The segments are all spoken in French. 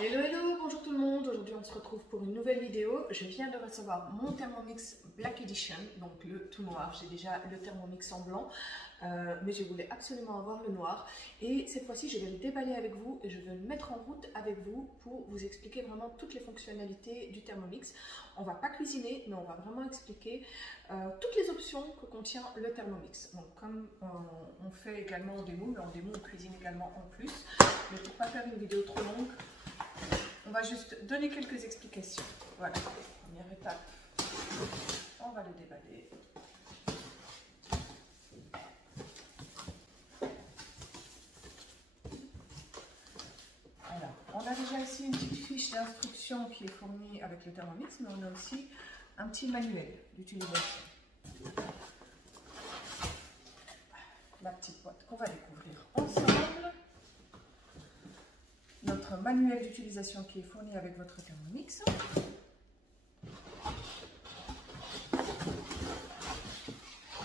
Hello hello, bonjour tout le monde, aujourd'hui on se retrouve pour une nouvelle vidéo. Je viens de recevoir mon Thermomix Black Edition, donc le tout noir. J'ai déjà le Thermomix en blanc, mais je voulais absolument avoir le noir. Et cette fois-ci je vais le déballer avec vous et je vais le mettre en route avec vous pour vous expliquer vraiment toutes les fonctionnalités du Thermomix. On va pas cuisiner, mais on va vraiment expliquer toutes les options que contient le Thermomix. Donc comme on fait également en démo, mais en démo on cuisine également en plus. Mais pour pas faire une vidéo trop longue, on va juste donner quelques explications. Voilà, première étape, on va le déballer. Alors, on a déjà ici une petite fiche d'instruction qui est fournie avec le Thermomix, mais on a aussi un petit manuel d'utilisation. La petite boîte qu'on va découvrir ensemble. Notre manuel d'utilisation qui est fourni avec votre Thermomix.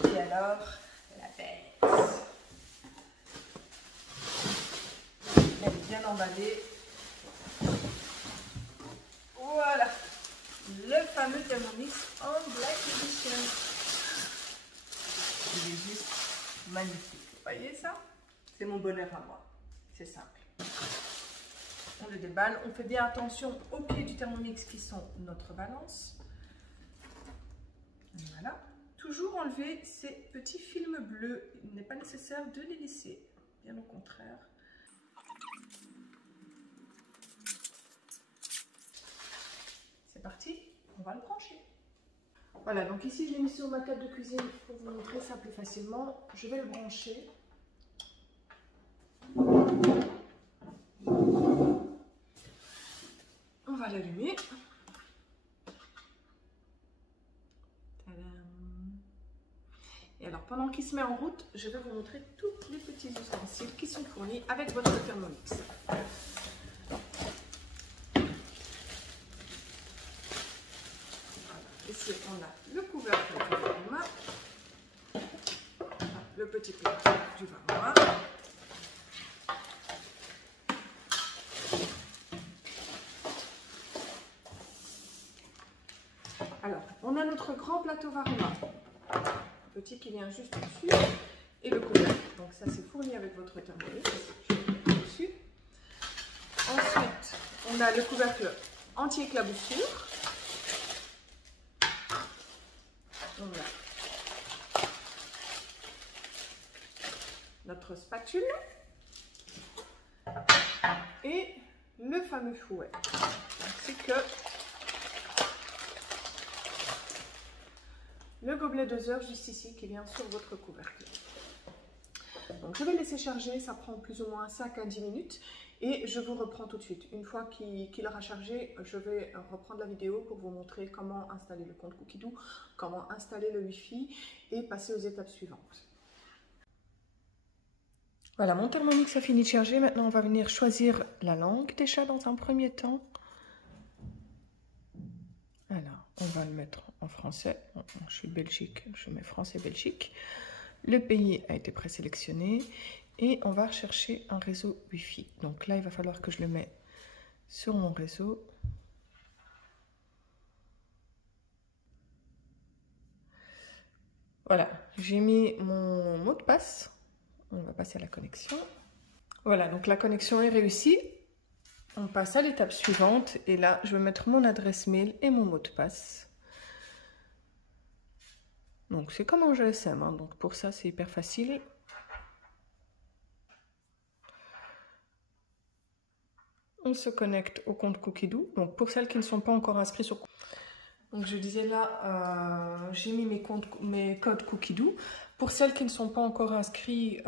Et alors, la bête. Elle est bien emballée. Voilà, le fameux Thermomix en Black Edition. Il est juste magnifique. Vous voyez ça? C'est mon bonheur à moi. C'est simple. On le déballe, on fait bien attention aux pieds du Thermomix qui sont notre balance. Voilà. Toujours enlever ces petits films bleus. Il n'est pas nécessaire de les laisser, bien au contraire. C'est parti, on va le brancher. Voilà, donc ici je l'ai mis sur ma table de cuisine pour vous montrer ça plus facilement. Je vais le brancher. On va l'allumer. Et alors, pendant qu'il se met en route, je vais vous montrer tous les petits ustensiles qui sont fournis avec votre Thermomix. Ici, on a le couvercle du varma, le petit plat du varma. Alors, on a notre grand plateau varma, petit qui vient juste au-dessus, et le couvercle. Donc ça, c'est fourni avec votre Thermomix. Je vais le mettre dessus. Ensuite, on a le couvercle anti-éclaboussure. On a notre spatule et le fameux fouet, ainsi que le gobelet doseur juste ici qui vient sur votre couvercle. Donc je vais laisser charger, ça prend plus ou moins 5 à 10 minutes et je vous reprends tout de suite. Une fois qu'il aura chargé, je vais reprendre la vidéo pour vous montrer comment installer le compte Cookidoo, comment installer le Wi-Fi et passer aux étapes suivantes. Voilà, mon Thermomix a fini de charger. Maintenant, on va venir choisir la langue déjà dans un premier temps. Alors, on va le mettre en français. Je suis Belgique, je mets français-Belgique. Le pays a été présélectionné et on va rechercher un réseau Wi-Fi. Donc là, il va falloir que je le mette sur mon réseau. Voilà, j'ai mis mon mot de passe. On va passer à la connexion. Voilà, donc la connexion est réussie. On passe à l'étape suivante et là, je vais mettre mon adresse mail et mon mot de passe. Donc c'est comme un GSM, hein, donc pour ça c'est hyper facile. On se connecte au compte Cookidoo. Donc pour celles qui ne sont pas encore inscrites sur... Donc je disais là, j'ai mis mes codes Cookidoo. Pour celles qui ne sont pas encore inscrits,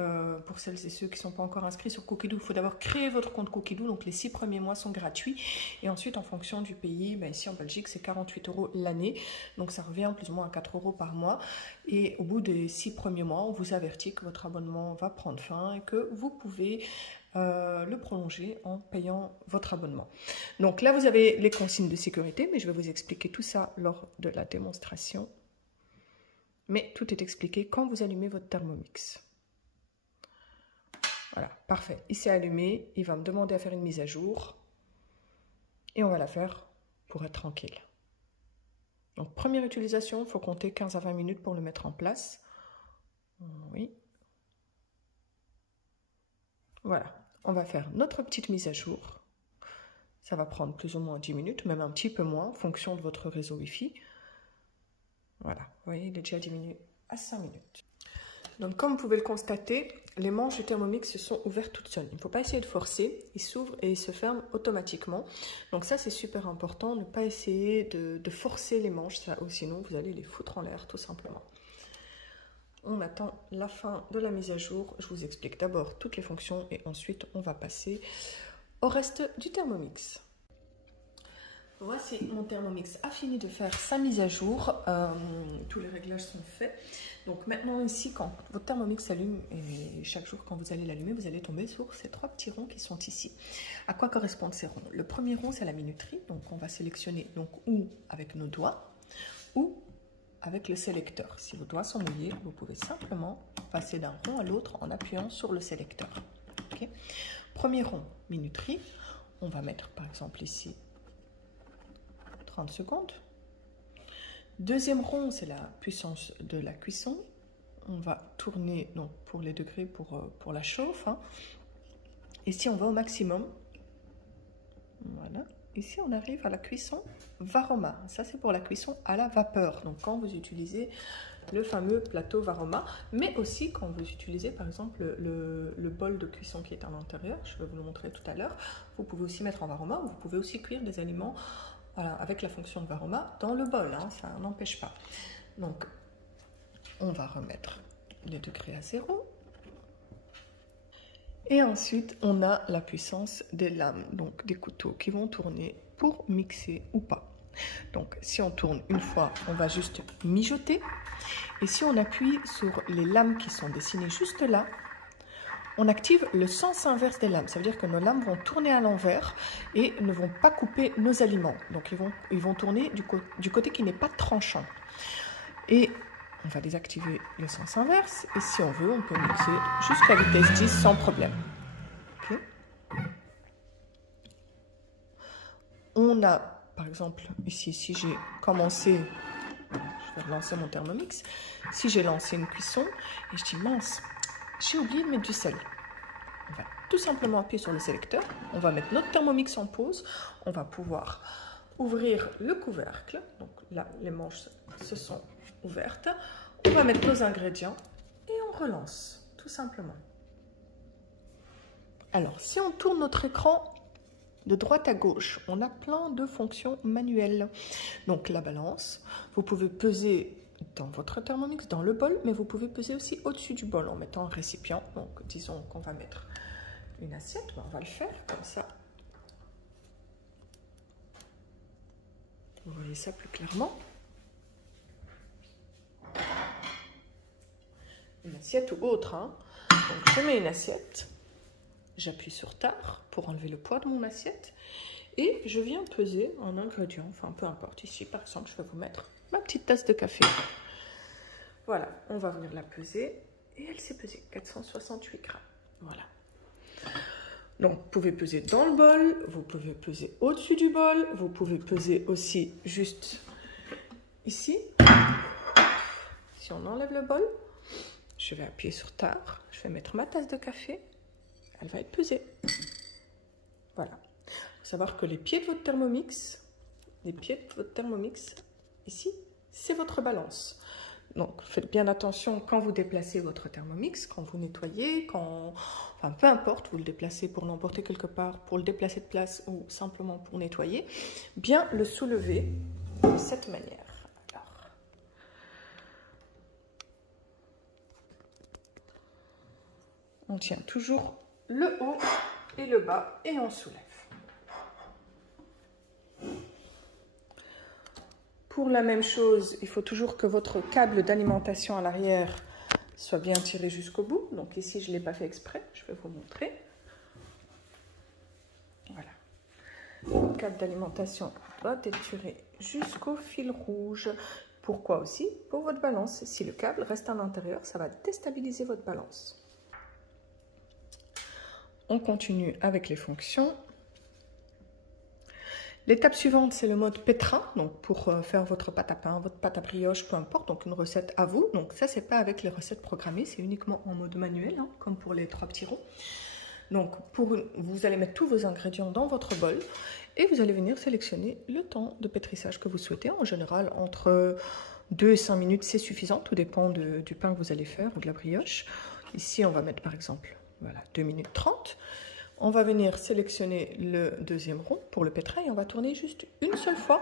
pour celles et ceux qui ne sont pas encore inscrits sur Cookidoo, il faut d'abord créer votre compte Cookidoo. Donc les 6 premiers mois sont gratuits. Et ensuite, en fonction du pays, ben ici en Belgique, c'est 48 € l'année. Donc ça revient plus ou moins à 4 € par mois. Et au bout des 6 premiers mois, on vous avertit que votre abonnement va prendre fin et que vous pouvez le prolonger en payant votre abonnement. Donc là, vous avez les consignes de sécurité, mais je vais vous expliquer tout ça lors de la démonstration. Mais tout est expliqué quand vous allumez votre Thermomix. Voilà, parfait. Il s'est allumé, il va me demander à faire une mise à jour. Et on va la faire pour être tranquille. Donc, première utilisation, il faut compter 15 à 20 minutes pour le mettre en place. Oui. Voilà, on va faire notre petite mise à jour. Ça va prendre plus ou moins 10 minutes, même un petit peu moins, en fonction de votre réseau Wi-Fi. Voilà, vous voyez, il est déjà diminué à 5 minutes. Donc, comme vous pouvez le constater, les manches du Thermomix se sont ouvertes toutes seules. Il ne faut pas essayer de forcer, ils s'ouvrent et ils se ferment automatiquement. Donc ça, c'est super important, ne pas essayer de forcer les manches, ça, ou sinon vous allez les foutre en l'air, tout simplement. On attend la fin de la mise à jour. Je vous explique d'abord toutes les fonctions et ensuite on va passer au reste du Thermomix. Voici, mon Thermomix a fini de faire sa mise à jour. Tous les réglages sont faits. Donc maintenant ici, quand votre Thermomix s'allume, et chaque jour quand vous allez l'allumer, vous allez tomber sur ces 3 petits ronds qui sont ici. À quoi correspondent ces ronds? Le premier rond, c'est la minuterie. Donc on va sélectionner donc, ou avec nos doigts ou avec le sélecteur. Si vos doigts sont mouillés, vous pouvez simplement passer d'un rond à l'autre en appuyant sur le sélecteur. Okay. Premier rond, minuterie. On va mettre par exemple ici 30 secondes. Deuxième rond, c'est la puissance de la cuisson. On va tourner donc, pour les degrés pour la chauffe. Hein. Ici, on va au maximum. Voilà. Ici, on arrive à la cuisson Varoma. Ça, c'est pour la cuisson à la vapeur. Donc, quand vous utilisez le fameux plateau Varoma, mais aussi quand vous utilisez, par exemple, le bol de cuisson qui est à l'intérieur, je vais vous le montrer tout à l'heure, vous pouvez aussi mettre en Varoma, vous pouvez aussi cuire des aliments voilà, avec la fonction de Varoma dans le bol, hein, ça n'empêche pas. Donc, on va remettre les degrés à 0. Et ensuite, on a la puissance des lames, donc des couteaux qui vont tourner pour mixer ou pas. Donc, si on tourne une fois, on va juste mijoter. Et si on appuie sur les lames qui sont dessinées juste là, on active le sens inverse des lames. Ça veut dire que nos lames vont tourner à l'envers et ne vont pas couper nos aliments. Donc, ils vont tourner du côté qui n'est pas tranchant. Et on va désactiver le sens inverse. Et si on veut, on peut mixer jusqu'à vitesse 10 sans problème. Okay. On a, par exemple, ici, si j'ai commencé, je vais relancer mon Thermomix, si j'ai lancé une cuisson et je dis mince, j'ai oublié de mettre du sel. On va tout simplement appuyer sur le sélecteur, on va mettre notre Thermomix en pause, on va pouvoir ouvrir le couvercle, donc là les manches se sont ouvertes, on va mettre nos ingrédients et on relance, tout simplement. Alors, si on tourne notre écran de droite à gauche, on a plein de fonctions manuelles. Donc la balance, vous pouvez peser dans votre Thermomix, dans le bol, mais vous pouvez peser aussi au-dessus du bol en mettant un récipient. Donc disons qu'on va mettre une assiette, on va le faire comme ça. Vous voyez ça plus clairement. Une assiette ou autre. Hein. Donc je mets une assiette, j'appuie sur tard pour enlever le poids de mon assiette et je viens peser un ingrédient, enfin peu importe. Ici par exemple, je vais vous mettre ma petite tasse de café. Voilà, on va venir la peser et elle s'est pesée 468 grammes. Voilà. Donc, vous pouvez peser dans le bol, vous pouvez peser au-dessus du bol, vous pouvez peser aussi juste ici. Si on enlève le bol, je vais appuyer sur tard, je vais mettre ma tasse de café, elle va être pesée. Voilà. Il faut savoir que les pieds de votre Thermomix, ici, c'est votre balance. Donc, faites bien attention quand vous déplacez votre Thermomix, quand vous nettoyez, enfin, peu importe, vous le déplacez pour l'emporter quelque part, pour le déplacer de place ou simplement pour nettoyer, bien le soulever de cette manière. Alors, on tient toujours le haut et le bas et on soulève. Pour la même chose, il faut toujours que votre câble d'alimentation à l'arrière soit bien tiré jusqu'au bout. Donc ici, je ne l'ai pas fait exprès, je vais vous montrer. Voilà. Le câble d'alimentation doit être tiré jusqu'au fil rouge. Pourquoi aussi? Pour votre balance. Si le câble reste à l'intérieur, ça va déstabiliser votre balance. On continue avec les fonctions. L'étape suivante, c'est le mode pétrin, donc pour faire votre pâte à pain, votre pâte à brioche, peu importe, donc une recette à vous. Donc ça, c'est pas avec les recettes programmées, c'est uniquement en mode manuel, hein, comme pour les 3 petits ronds. Donc vous allez mettre tous vos ingrédients dans votre bol et vous allez venir sélectionner le temps de pétrissage que vous souhaitez. En général, entre 2 et 5 minutes, c'est suffisant, tout dépend du pain que vous allez faire ou de la brioche. Ici, on va mettre par exemple, voilà, 2 minutes 30. On va venir sélectionner le deuxième rond pour le pétrin et on va tourner juste une seule fois.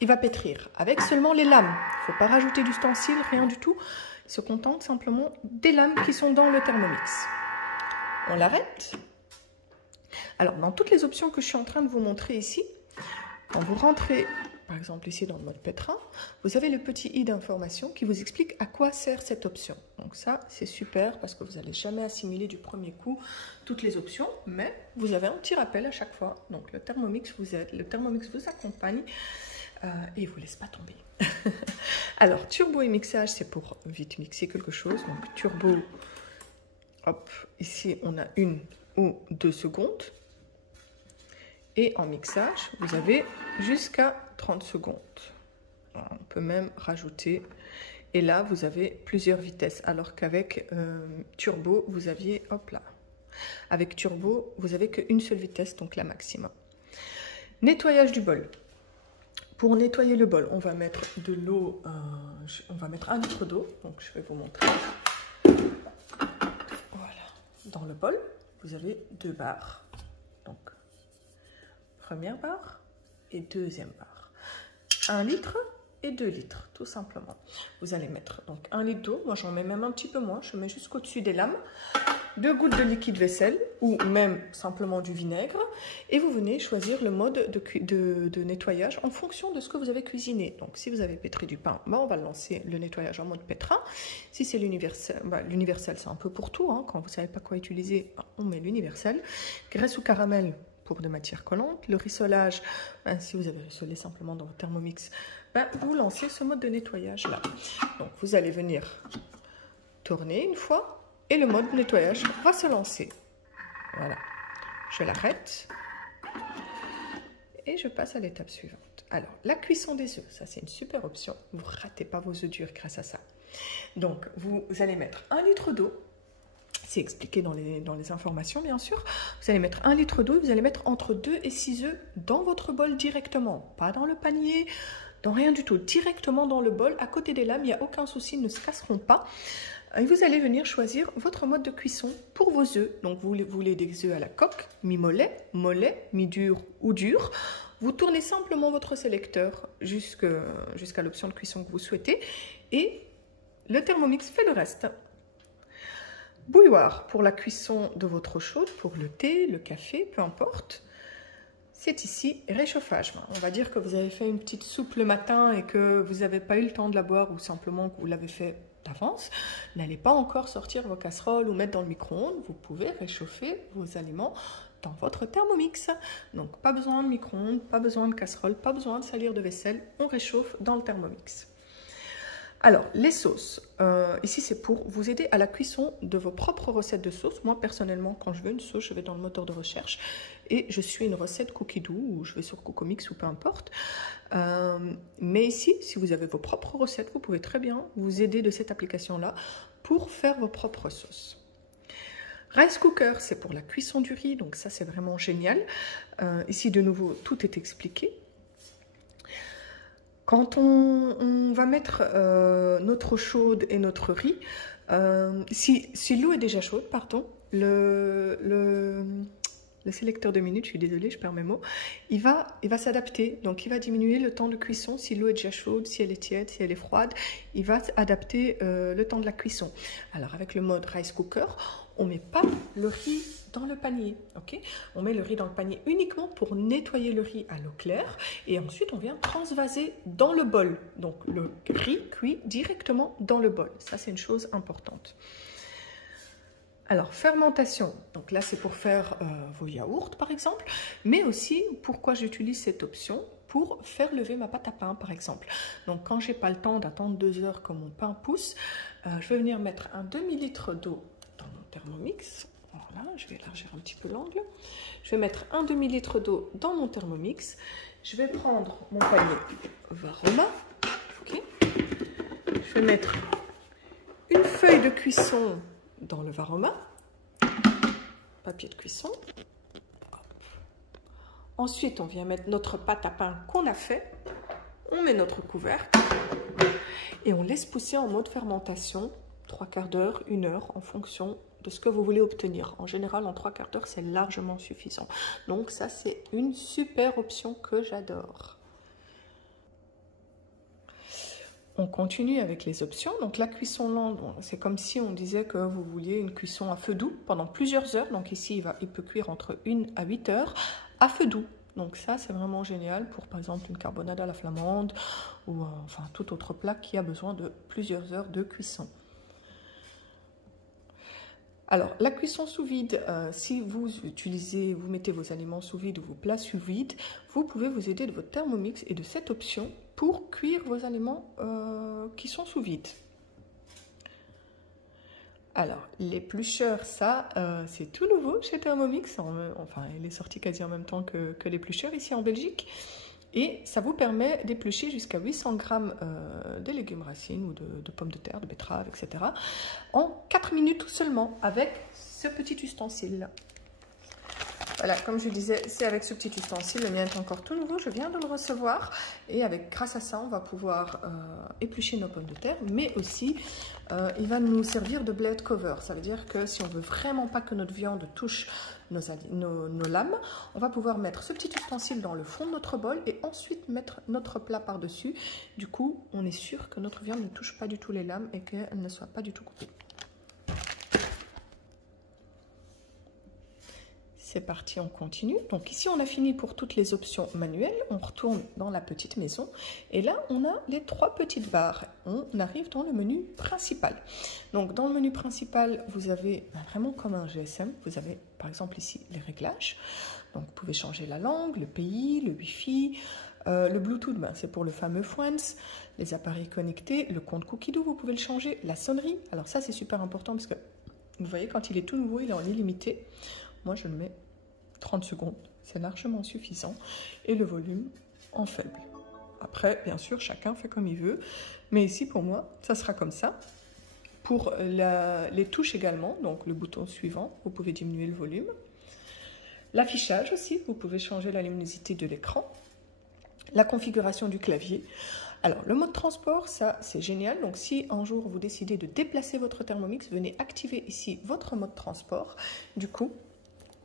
Il va pétrir avec seulement les lames. Il ne faut pas rajouter d'ustensiles, rien du tout. Il se contente simplement des lames qui sont dans le Thermomix. On l'arrête. Alors, dans toutes les options que je suis en train de vous montrer ici, quand vous rentrez, par exemple ici dans le mode pétrin, vous avez le petit i d'information qui vous explique à quoi sert cette option. Donc ça, c'est super parce que vous n'allez jamais assimiler du premier coup toutes les options, mais vous avez un petit rappel à chaque fois. Donc le Thermomix vous aide, le Thermomix vous accompagne et il ne vous laisse pas tomber. Alors, turbo et mixage, c'est pour vite mixer quelque chose. Donc turbo, hop, ici on a 1 ou 2 secondes. Et en mixage, vous avez jusqu'à 30 secondes. On peut même rajouter. Et là, vous avez plusieurs vitesses. Alors qu'avec turbo, vous aviez, hop là. Avec turbo, vous avez qu'une seule vitesse, donc la maximum. Nettoyage du bol. Pour nettoyer le bol, on va mettre de l'eau, on va mettre 1 litre d'eau. Donc je vais vous montrer. Voilà. Dans le bol, vous avez 2 barres. Donc, première barre et deuxième barre. 1 litre et 2 litres, tout simplement. Vous allez mettre donc 1 litre d'eau. Moi, j'en mets même un petit peu moins. Je mets jusqu'au-dessus des lames. 2 gouttes de liquide vaisselle ou même simplement du vinaigre. Et vous venez choisir le mode de nettoyage en fonction de ce que vous avez cuisiné. Donc, si vous avez pétri du pain, on va lancer le nettoyage en mode pétrin. Si c'est l'universel, l'universel, c'est un peu pour tout. Hein. Quand vous ne savez pas quoi utiliser, on met l'universel. Graisse ou caramel pour de matières collantes. Le rissolage, si vous avez rissolé simplement dans votre Thermomix, vous lancez ce mode de nettoyage là. Donc vous allez venir tourner une fois et le mode nettoyage va se lancer. Voilà, je l'arrête et je passe à l'étape suivante. Alors, la cuisson des œufs, ça c'est une super option. Vous ne ratez pas vos œufs durs grâce à ça. Donc vous allez mettre 1 litre d'eau. C'est expliqué dans les informations, bien sûr. Vous allez mettre 1 litre d'eau et vous allez mettre entre 2 et 6 œufs dans votre bol directement. Pas dans le panier, dans rien du tout. Directement dans le bol, à côté des lames, il n'y a aucun souci, ils ne se casseront pas. Et vous allez venir choisir votre mode de cuisson pour vos œufs. Donc, vous voulez des œufs à la coque, mi-mollet, mollet, mi-dur ou dur. Vous tournez simplement votre sélecteur jusqu'à l'option de cuisson que vous souhaitez. Et le Thermomix fait le reste. Bouilloire pour la cuisson de votre eau chaude, pour le thé, le café, peu importe. C'est ici réchauffage. On va dire que vous avez fait une petite soupe le matin et que vous n'avez pas eu le temps de la boire ou simplement que vous l'avez fait d'avance. N'allez pas encore sortir vos casseroles ou mettre dans le micro-ondes. Vous pouvez réchauffer vos aliments dans votre Thermomix. Donc pas besoin de micro-ondes, pas besoin de casserole, pas besoin de salir de vaisselle. On réchauffe dans le Thermomix. Alors, les sauces. Ici, c'est pour vous aider à la cuisson de vos propres recettes de sauce. Moi, personnellement, quand je veux une sauce, je vais dans le moteur de recherche et je suis une recette Cookie Dough ou je vais sur Cocomix ou peu importe. Mais ici, si vous avez vos propres recettes, vous pouvez très bien vous aider de cette application-là pour faire vos propres sauces. Rice cooker, c'est pour la cuisson du riz, donc ça, c'est vraiment génial. Ici, de nouveau, tout est expliqué. Quand on va mettre notre eau chaude et notre riz, si l'eau est déjà chaude, pardon, le sélecteur de minutes, je suis désolée, je perds mes mots, il va s'adapter. Donc, il va diminuer le temps de cuisson si l'eau est déjà chaude, si elle est tiède, si elle est froide. Il va adapter le temps de la cuisson. Alors, avec le mode rice cooker, on ne met pas le riz dans le panier, ok? On met le riz dans le panier uniquement pour nettoyer le riz à l'eau claire et ensuite on vient transvaser dans le bol. Donc le riz cuit directement dans le bol. Ça, c'est une chose importante. Alors, fermentation. Donc là, c'est pour faire vos yaourts, par exemple, mais aussi, pourquoi j'utilise cette option? Pour faire lever ma pâte à pain, par exemple. Donc, quand j'ai pas le temps d'attendre 2 heures que mon pain pousse, je vais venir mettre un demi-litre d'eau dans mon Thermomix. Voilà, je vais élargir un petit peu l'angle. Je vais mettre un demi-litre d'eau dans mon Thermomix. je vais prendre mon panier Varoma. Okay. Je vais mettre une feuille de cuisson dans le Varoma. Papier de cuisson. Hop. Ensuite, on vient mettre notre pâte à pain qu'on a fait. On met notre couvercle et on laisse pousser en mode fermentation 3/4 d'heure, 1 heure en fonction de ce que vous voulez obtenir. En général, en 3/4 d'heure, c'est largement suffisant. Donc ça, c'est une super option que j'adore. On continue avec les options. Donc la cuisson lente, c'est comme si on disait que vous vouliez une cuisson à feu doux pendant plusieurs heures. Donc ici, il peut cuire entre 1 à 8 heures à feu doux. Donc ça, c'est vraiment génial pour, par exemple, une carbonade à la flamande ou enfin tout autre plat qui a besoin de plusieurs heures de cuisson. Alors, la cuisson sous vide, si vous mettez vos aliments sous vide ou vos plats sous vide, vous pouvez vous aider de votre Thermomix et de cette option pour cuire vos aliments qui sont sous vide. Alors, l'éplucheur, ça, c'est tout nouveau chez Thermomix. Enfin, il est sorti quasi en même temps que l'éplucheur ici en Belgique. Et ça vous permet d'éplucher jusqu'à 800 g de légumes racines ou de pommes de terre, de betteraves, etc. en 4 minutes seulement avec ce petit ustensile. Voilà, comme je disais, c'est avec ce petit ustensile. Le mien est encore tout nouveau, je viens de le recevoir. Et grâce à ça, on va pouvoir éplucher nos pommes de terre, mais aussi, il va nous servir de blade cover. Ça veut dire que si on veut vraiment pas que notre viande touche nos lames, on va pouvoir mettre ce petit ustensile dans le fond de notre bol et ensuite mettre notre plat par-dessus. Du coup, on est sûr que notre viande ne touche pas du tout les lames et qu'elle ne soit pas du tout coupée. C'est parti, on continue. Donc ici, on a fini pour toutes les options manuelles. On retourne dans la petite maison. Et là, on a les 3 petites barres. On arrive dans le menu principal. Donc dans le menu principal, vous avez vraiment comme un GSM. Vous avez par exemple ici les réglages. Donc vous pouvez changer la langue, le pays, le Wi-Fi. Le Bluetooth, c'est pour le fameux Friends. Les appareils connectés. Le compte Cookidoo, vous pouvez le changer. La sonnerie. Alors ça, c'est super important parce que vous voyez, quand il est tout nouveau, il est en illimité. Moi, je le mets 30 secondes, c'est largement suffisant. Et le volume en faible. Après, bien sûr, chacun fait comme il veut. Mais ici, pour moi, ça sera comme ça. Pour les touches également, donc le bouton suivant, vous pouvez diminuer le volume. L'affichage aussi, vous pouvez changer la luminosité de l'écran. La configuration du clavier. Alors, le mode transport, ça, c'est génial. Donc, si un jour, vous décidez de déplacer votre Thermomix, venez activer ici votre mode transport. Du coup,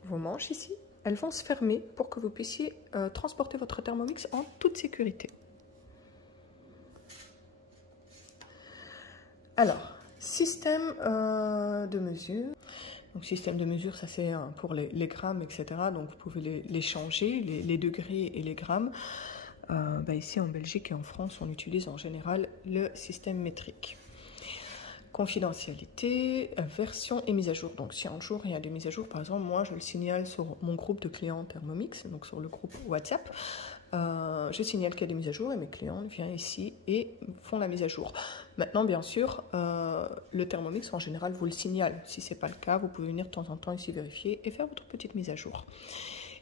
vos manches ici, elles vont se fermer pour que vous puissiez transporter votre Thermomix en toute sécurité. Alors, système de mesure. Donc, système de mesure, ça c'est pour les grammes, etc. Donc, vous pouvez les changer, les degrés et les grammes. Ici en Belgique et en France, on utilise en général le système métrique. Confidentialité, version et mise à jour. Donc si un jour il y a des mises à jour, par exemple, moi je le signale sur mon groupe de clients Thermomix, donc sur le groupe WhatsApp, je signale qu'il y a des mises à jour et mes clients viennent ici et font la mise à jour. Maintenant, bien sûr, le Thermomix en général vous le signale. Si ce n'est pas le cas, vous pouvez venir de temps en temps ici vérifier et faire votre petite mise à jour.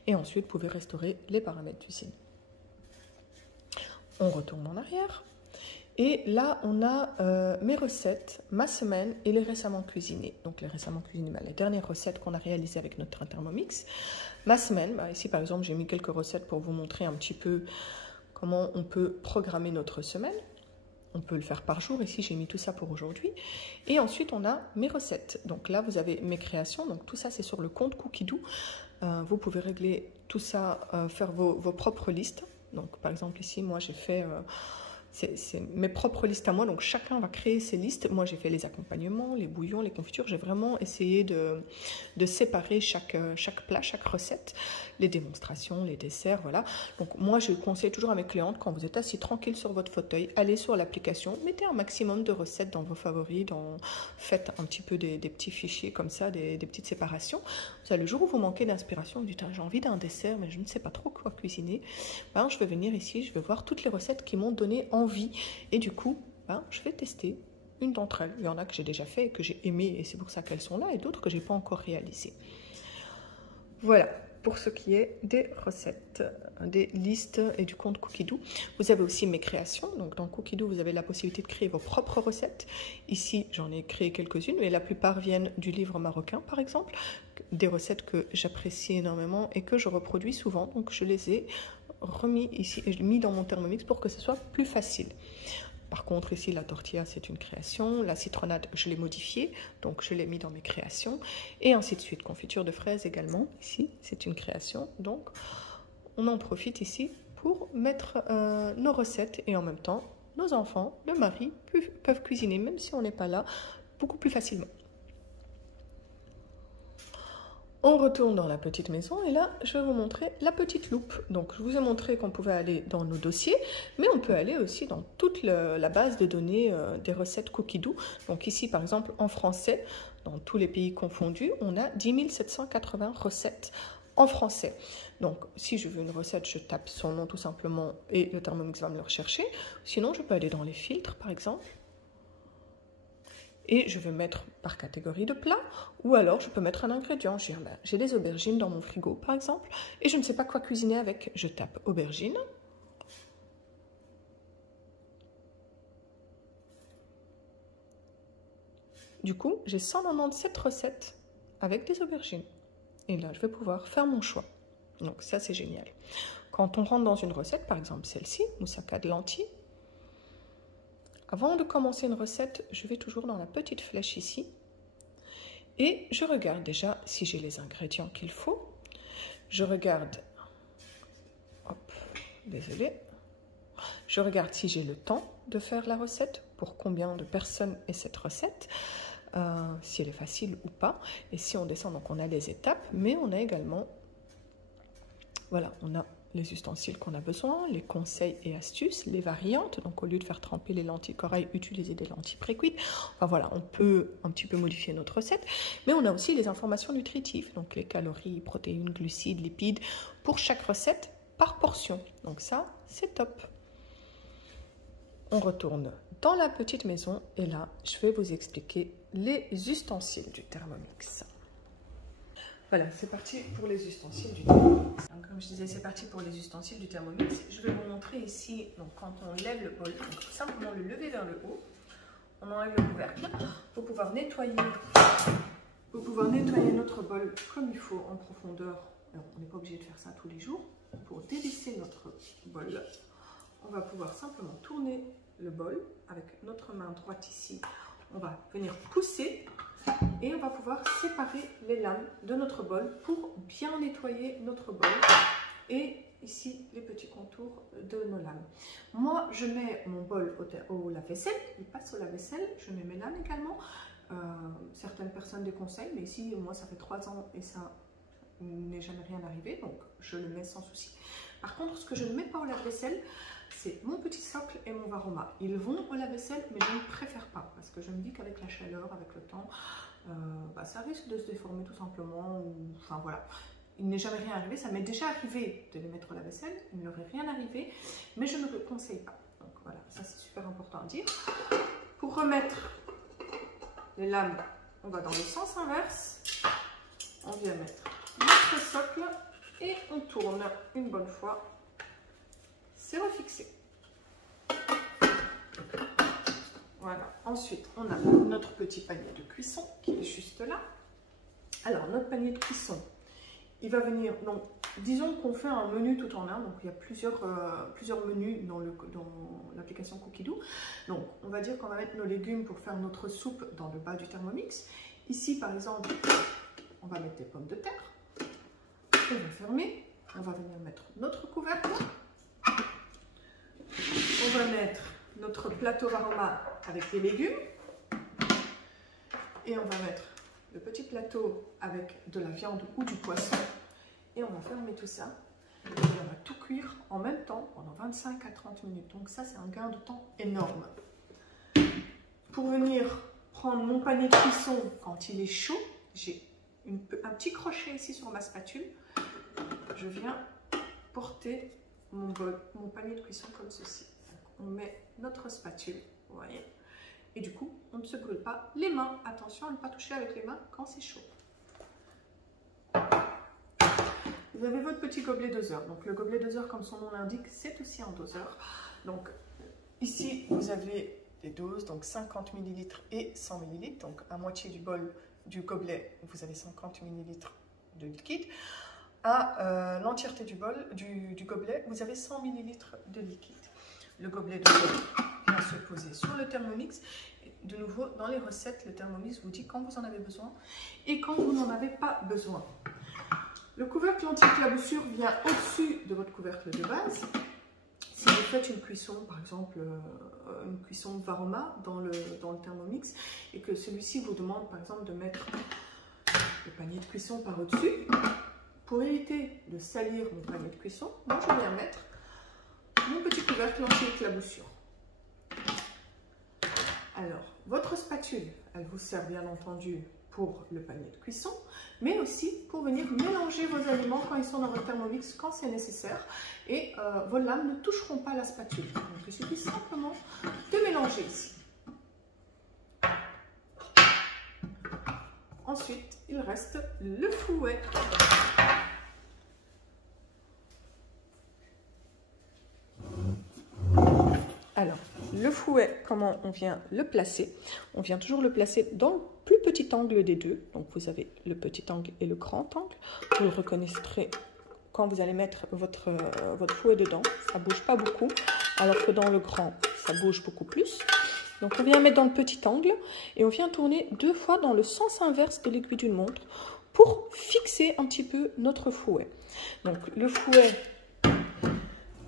Et ensuite, vous pouvez restaurer les paramètres d'usine. On retourne en arrière. Et là, on a mes recettes, ma semaine et les récemment cuisinés. Donc, les récemment cuisinés, les dernières recettes qu'on a réalisées avec notre Thermomix. Ma semaine, ici par exemple, j'ai mis quelques recettes pour vous montrer un petit peu comment on peut programmer notre semaine. On peut le faire par jour. Ici, j'ai mis tout ça pour aujourd'hui. Et ensuite, on a mes recettes. Donc là, vous avez mes créations. Donc tout ça, c'est sur le compte Cookidoo. Vous pouvez régler tout ça, faire vos propres listes. Donc par exemple, ici, moi, j'ai fait... c'est mes propres listes à moi, donc chacun va créer ses listes. Moi, j'ai fait les accompagnements, les bouillons, les confitures. J'ai vraiment essayé de séparer chaque plat, chaque recette, les démonstrations, les desserts, voilà. Donc moi, je conseille toujours à mes clientes, quand vous êtes assis tranquille sur votre fauteuil, allez sur l'application, mettez un maximum de recettes dans vos favoris, faites un petit peu des petits fichiers comme ça, des petites séparations. Le jour où vous manquez d'inspiration, vous dites j'ai envie d'un dessert, mais je ne sais pas trop quoi cuisiner, je vais venir ici, je vais voir toutes les recettes qui m'ont donné envie. Et du coup, je vais tester une d'entre elles. Il y en a que j'ai déjà fait et que j'ai aimé et c'est pour ça qu'elles sont là, et d'autres que j'ai pas encore réalisées. Voilà. pour ce qui est des recettes, des listes et du compte Cookidoo. Vous avez aussi mes créations. Donc dans Cookidoo, vous avez la possibilité de créer vos propres recettes. Ici, j'en ai créé quelques-unes, mais la plupart viennent du livre marocain, par exemple. Des recettes que j'apprécie énormément et que je reproduis souvent. Donc je les ai remis ici et mis dans mon Thermomix pour que ce soit plus facile. Par contre, ici, la tortilla, c'est une création. La citronnade, je l'ai modifiée, donc je l'ai mis dans mes créations. Et ainsi de suite. Confiture de fraises également, ici, c'est une création. Donc, on en profite ici pour mettre nos recettes. Et en même temps, nos enfants, le mari, peuvent cuisiner, même si on n'est pas là, beaucoup plus facilement. On retourne dans la petite maison et là, je vais vous montrer la petite loupe. Donc, je vous ai montré qu'on pouvait aller dans nos dossiers, mais on peut aller aussi dans toute la base de données des recettes Cookidoo. Donc ici, par exemple, en français, dans tous les pays confondus, on a 10 780 recettes en français. Donc, si je veux une recette, je tape son nom tout simplement et le Thermomix va me le rechercher. Sinon, je peux aller dans les filtres, par exemple. Et je vais mettre par catégorie de plat, ou alors je peux mettre un ingrédient. J'ai des aubergines dans mon frigo, par exemple, et je ne sais pas quoi cuisiner avec. Je tape aubergine. Du coup, j'ai 197 recettes avec des aubergines. Et là, je vais pouvoir faire mon choix. Donc ça, c'est génial. Quand on rentre dans une recette, par exemple celle-ci, moussaka de lentilles, avant de commencer une recette, je vais toujours dans la petite flèche ici et je regarde déjà si j'ai les ingrédients qu'il faut. Je regarde, hop, désolé, je regarde si j'ai le temps de faire la recette, pour combien de personnes est cette recette, si elle est facile ou pas. Et si on descend, donc on a les étapes, mais on a également, voilà, on a les ustensiles qu'on a besoin, les conseils et astuces, les variantes. Donc, au lieu de faire tremper les lentilles corail, utiliser des lentilles pré-cuites. Enfin, voilà, on peut un petit peu modifier notre recette. Mais on a aussi les informations nutritives. Donc, les calories, protéines, glucides, lipides, pour chaque recette par portion. Donc, ça, c'est top. On retourne dans la petite maison. Et là, je vais vous expliquer les ustensiles du Thermomix. Voilà, c'est parti pour les ustensiles du Thermomix. Donc, comme je disais, c'est parti pour les ustensiles du Thermomix. Je vais vous montrer ici, donc quand on lève le bol, donc simplement le lever vers le haut, on enlève le couvercle pour pouvoir nettoyer notre bol comme il faut en profondeur. Alors, on n'est pas obligé de faire ça tous les jours. Pour dévisser notre bol, on va pouvoir simplement tourner le bol avec notre main droite ici. On va venir pousser. Et on va pouvoir séparer les lames de notre bol pour bien nettoyer notre bol. Et ici, les petits contours de nos lames. Moi, je mets mon bol au lave-vaisselle. Il passe au lave-vaisselle. Je mets mes lames également. Certaines personnes déconseillent, mais ici, moi, ça fait 3 ans et ça n'est jamais rien arrivé. Donc, je le mets sans souci. Par contre, ce que je ne mets pas au lave-vaisselle, c'est mon petit socle et mon varoma. Ils vont au lave-vaisselle, mais je ne préfère pas parce que je me dis qu'avec la chaleur, avec le temps, ça risque de se déformer tout simplement. Enfin voilà, il n'est jamais rien arrivé. Ça m'est déjà arrivé de les mettre au lave-vaisselle, il n'aurait rien arrivé, mais je ne le conseille pas. Donc voilà, ça c'est super important à dire. Pour remettre les lames, on va dans le sens inverse. On vient mettre notre socle et on tourne une bonne fois. C'est refixé. Voilà. Ensuite, on a notre petit panier de cuisson qui est juste là. Alors, notre panier de cuisson, il va venir... Donc, disons qu'on fait un menu tout en un. Donc, il y a plusieurs menus dans l'application Cookidoo. Donc, on va dire qu'on va mettre nos légumes pour faire notre soupe dans le bas du Thermomix. Ici, par exemple, on va mettre des pommes de terre. On va fermer. On va venir mettre notre couvercle. On va mettre notre plateau varoma avec les légumes. Et on va mettre le petit plateau avec de la viande ou du poisson. Et on va fermer tout ça. Et on va tout cuire en même temps pendant 25 à 30 minutes. Donc ça, c'est un gain de temps énorme. Pour venir prendre mon panier de cuisson quand il est chaud, j'ai un petit crochet ici sur ma spatule. Je viens porter mon panier de cuisson comme ceci. On met notre spatule, vous voyez, et du coup, on ne se brûle pas les mains. Attention à ne pas toucher avec les mains quand c'est chaud. vous avez votre petit gobelet doseur. Donc le gobelet doseur, comme son nom l'indique, c'est aussi un doseur. Donc ici, vous avez les doses, donc 50 ml et 100 ml. Donc à moitié du bol du gobelet, vous avez 50 ml de liquide. À l'entièreté du bol, du gobelet, vous avez 100 ml de liquide. Le gobelet doseur vient se poser sur le Thermomix. De nouveau, dans les recettes, le Thermomix vous dit quand vous en avez besoin et quand vous n'en avez pas besoin. Le couvercle anti-éclaboussure vient au-dessus de votre couvercle de base. Si vous faites une cuisson, par exemple une cuisson Varoma dans le Thermomix, et que celui-ci vous demande par exemple de mettre le panier de cuisson par au-dessus, pour éviter de salir mon panier de cuisson, moi je viens mettre mon petit couvercle anti-éclaboussure. Alors, votre spatule, elle vous sert bien entendu pour le panier de cuisson, mais aussi pour venir mélanger vos aliments quand ils sont dans votre Thermomix, quand c'est nécessaire. Et vos lames ne toucheront pas la spatule. Donc, il suffit simplement de mélanger ici. Ensuite, il reste le fouet. Alors, le fouet, comment on vient le placer? On vient toujours le placer dans le plus petit angle des deux. Donc, vous avez le petit angle et le grand angle. Vous le reconnaîtrez quand vous allez mettre votre fouet dedans. Ça ne bouge pas beaucoup, alors que dans le grand, ça bouge beaucoup plus. Donc, on vient mettre dans le petit angle et on vient tourner 2 fois dans le sens inverse de l'aiguille d'une montre pour fixer un petit peu notre fouet. Donc, le fouet,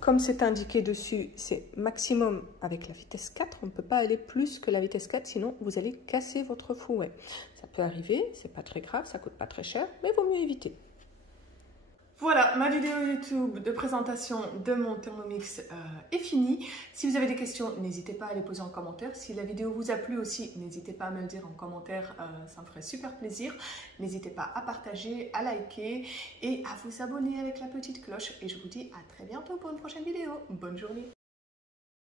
comme c'est indiqué dessus, c'est maximum avec la vitesse 4. On ne peut pas aller plus que la vitesse 4, sinon vous allez casser votre fouet. Ça peut arriver, c'est pas très grave, ça coûte pas très cher, mais il vaut mieux éviter. Voilà, ma vidéo YouTube de présentation de mon Thermomix est finie. Si vous avez des questions, n'hésitez pas à les poser en commentaire. Si la vidéo vous a plu aussi, n'hésitez pas à me le dire en commentaire, ça me ferait super plaisir. N'hésitez pas à partager, à liker et à vous abonner avec la petite cloche. Et je vous dis à très bientôt pour une prochaine vidéo. Bonne journée!